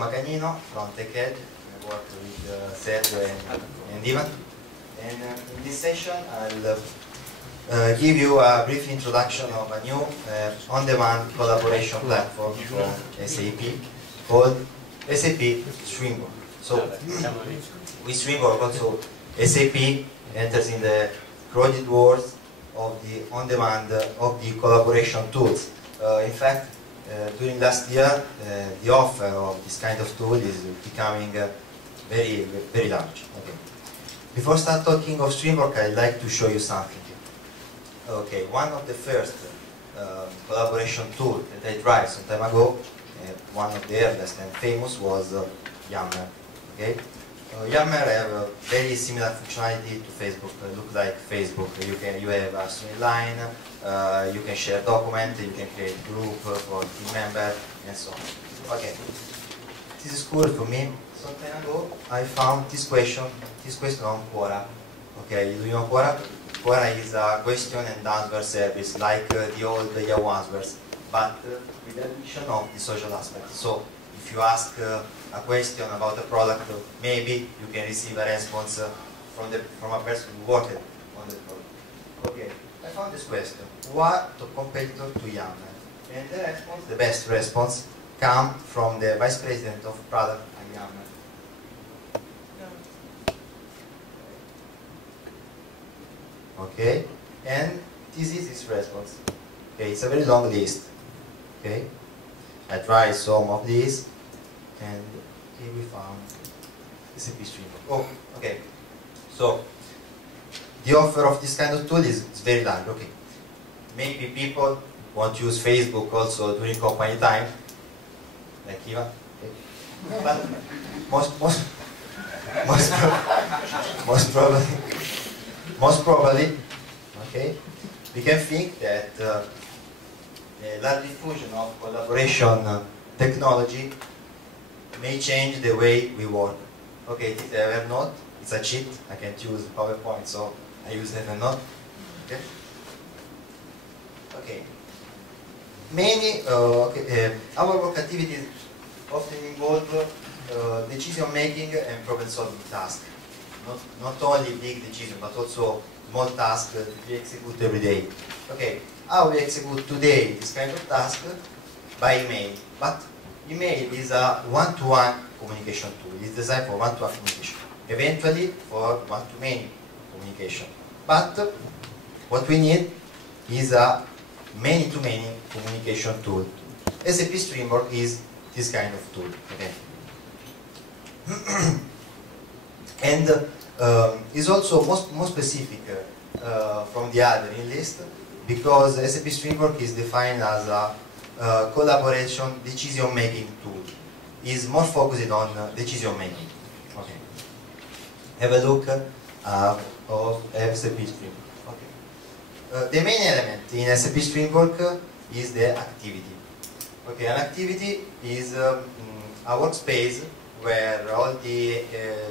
Macagnino from TechEd. I work with Sergio and Ivan. And in this session, I'll give you a brief introduction of a new on-demand collaboration platform from SAP called SAP Streamwork. So, with Streamwork also, SAP enters in the crowded world of the on-demand of the collaboration tools. In fact, during last year, the offer of this kind of tool is becoming very large. Okay. Before start talking of Streamwork, I'd like to show you something. Okay, one of the first collaboration tool that I tried some time ago, one of the earliest and famous was Yammer. Okay, Yammer have a very similar functionality to Facebook. Look like Facebook. You have a streamline. You can share documents, you can create group for team member, and so on. Okay, this is cool for me. Some time ago, I found this question on Quora. Okay, do you know Quora? Quora is a question and answer service like the old Yahoo Answers, but with the addition of the social aspect. So, if you ask a question about a product, maybe you can receive a response from a person who worked on the product. Okay. I found this question: what the competitor to Yammer? And the response, the best response, come from the vice president of product at Yammer. Okay, and this is his response. Okay, it's a very long list. Okay, I tried some of these, and here we found SAP Streamwork. Oh, okay. So the offer of this kind of tool is very large. Okay, maybe people want to use Facebook also during company time, like Ivan. Okay. But most probably, okay, we can think that the large diffusion of collaboration technology may change the way we work. Okay, this is Evernote. It's a cheat. I can't use PowerPoint, so I use Evernote. Okay. Okay. Many our work activities often involve decision making and problem solving tasks. Not only big decisions, but also small tasks that we execute every day. Okay. How we execute today this kind of task? By email. But email is a one-to-one communication tool. It's designed for one-to-one communication. Eventually for one-to-many communication. But what we need is a many-to-many communication tool. SAP Streamwork is this kind of tool. Okay. And is also more specific from the other in list, because SAP Streamwork is defined as a collaboration decision-making tool. Is more focused on decision-making. Okay. Have a look of SAP Streamwork. Okay. The main element in SAP Streamwork is the activity. Okay, an activity is a workspace where all the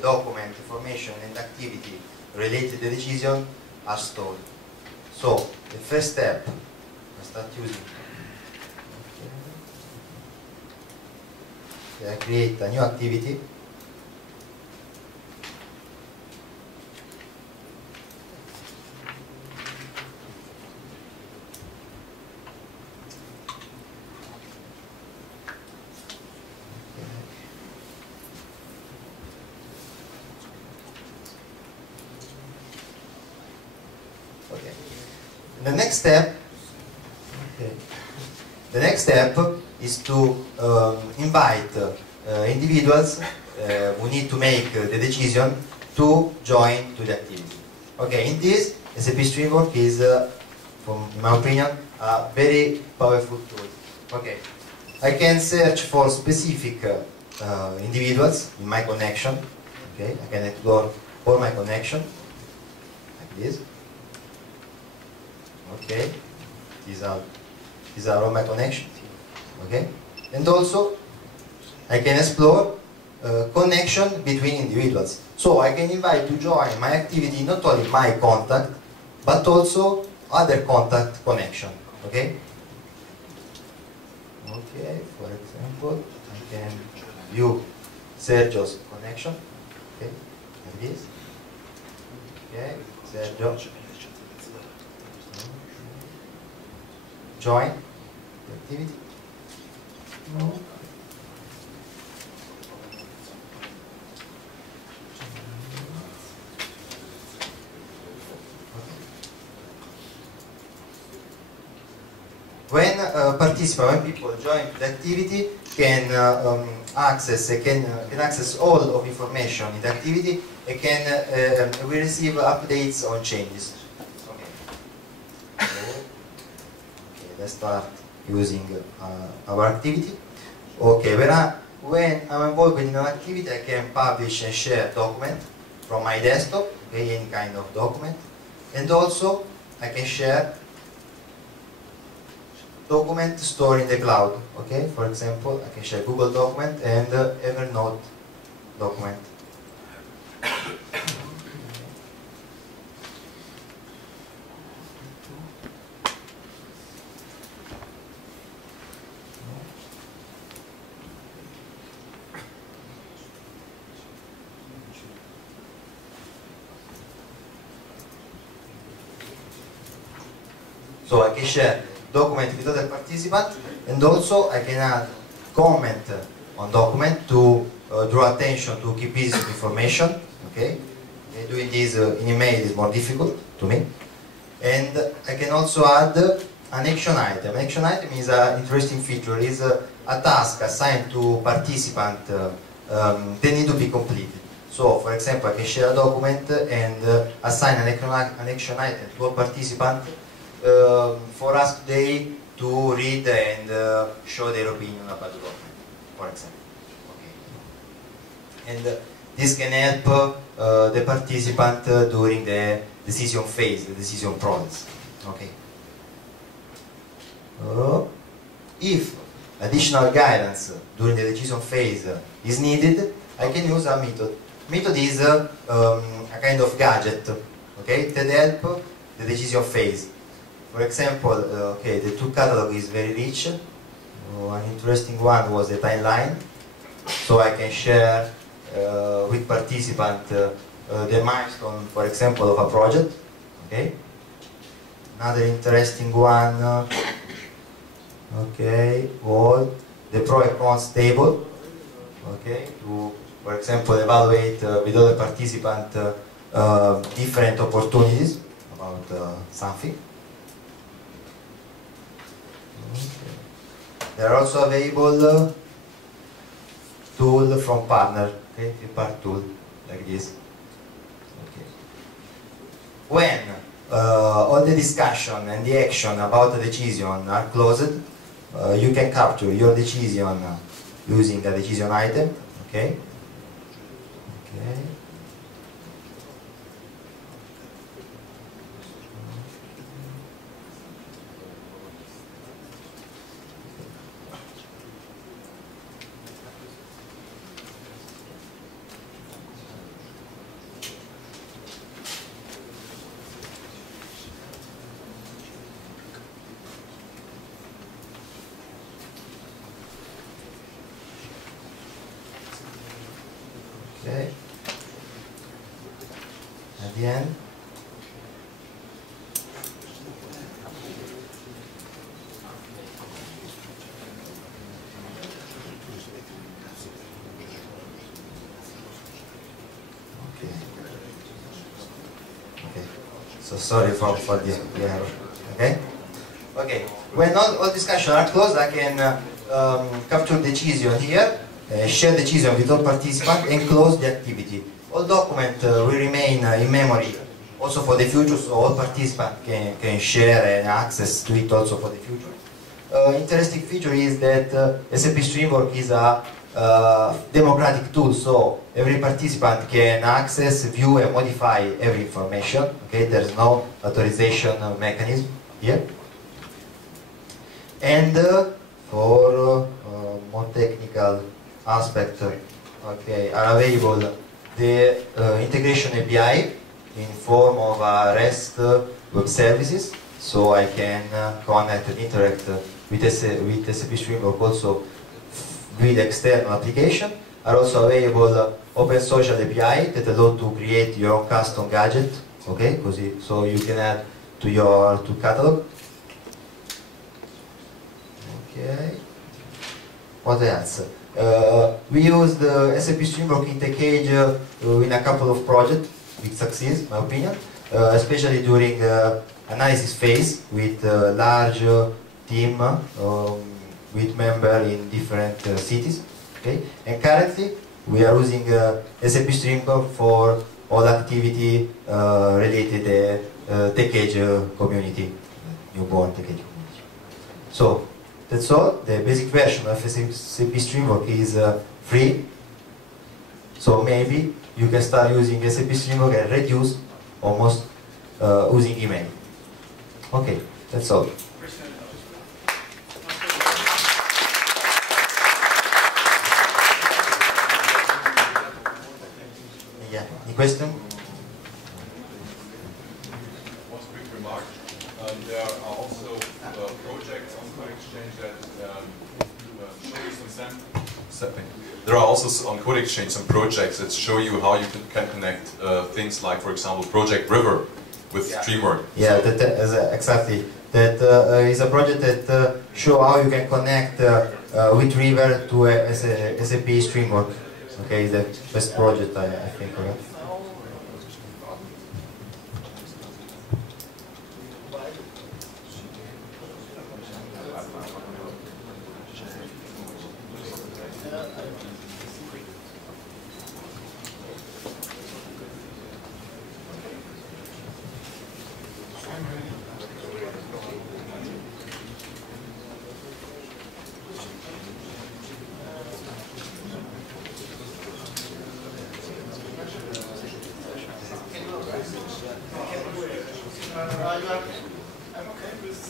document, information, and activity related to the decision are stored. So the first step, I start using. Okay. I create a new activity. The next step is to invite individuals who need to make the decision to join to the activity. Okay, in this, SAP Streamwork is, in my opinion, a very powerful tool. Okay, I can search for specific individuals in my connection. Okay, I can explore all my connection like this. Okay, these are all my connections. Okay, and also I can explore connection between individuals. So I can invite to join my activity not only my contact, but also other contact connection. Okay. Okay, for example, I can view Sergio's connection. Okay, like this. Okay, Sergio. Join the activity. When when people join the activity, can access all of information in the activity and can we receive updates on changes. Okay. Okay, let's start using our activity. Okay, when I'm involved in an activity, I can publish and share document from my desktop, okay, any kind of document, and also I can share document stored in the cloud. Okay, for example, I can share Google document and Evernote document. So I can share document with other participants, and also I can add comment on document to draw attention to key pieces of information. Okay, doing this in email is more difficult to me. And I can also add an action item. An action item is an interesting feature. Is a task assigned to participant they need to be completed. So, for example, I can share a document and assign an action item to all participants for us today to read and show their opinion about the document, for example. Okay. And this can help the participant during the decision phase, the decision process. Okay. If additional guidance during the decision phase is needed, I can use a method. Method is a kind of gadget, okay, that help the decision phase. For example, okay, the tool catalog is very rich. An interesting one was the timeline, so I can share with participant the milestone, for example, of a project. Okay. Another interesting one, okay, was the pro and cons table. Okay, to, for example, evaluate with other participant different opportunities about something. They are also available tool from partner, okay, part tool like this. Okay. When all the discussion and the action about the decision are closed, you can capture your decision using a decision item. Okay. Okay. Okay. At the end. Okay. Okay. So sorry for the error. Okay. Okay. When all discussions are closed, I can capture the decision here. Share the decision with all participants and close the activity. All document will remain in memory also for the future, so all participants can share and access to it also for the future. Interesting feature is that SAP Streamwork is a democratic tool, so every participant can access, view and modify every information. Okay, there's no authorization mechanism here. And for more technical aspect, okay, are available the integration API in form of REST web services, so I can connect and interact with SAP Streamwork also with external application, are also available open social API that allow to create your own custom gadget, okay? So you can add to your catalog. Okay. What else? We use the SAP Streamwork in TechEdge in a couple of projects with success, in my opinion, especially during analysis phase with a large team with members in different cities. Okay? And currently we are using SAP Streamwork for all activity related to TechEdge community, newborn TechEdge community. So that's all. The basic version of SAP Streamwork is free. So maybe you can start using SAP Streamwork and reduce almost using email. Okay, that's all. Yeah, any question? One quick remark. There are also projects on CodeExchange that show you some sampling. There are also on CodeExchange some projects that show you how you can connect things like, for example, Project River with Streamwork. Yeah, so exactly. That is a project that show how you can connect with River to SAP Streamwork. Okay, the best project I think. Right? I'm okay with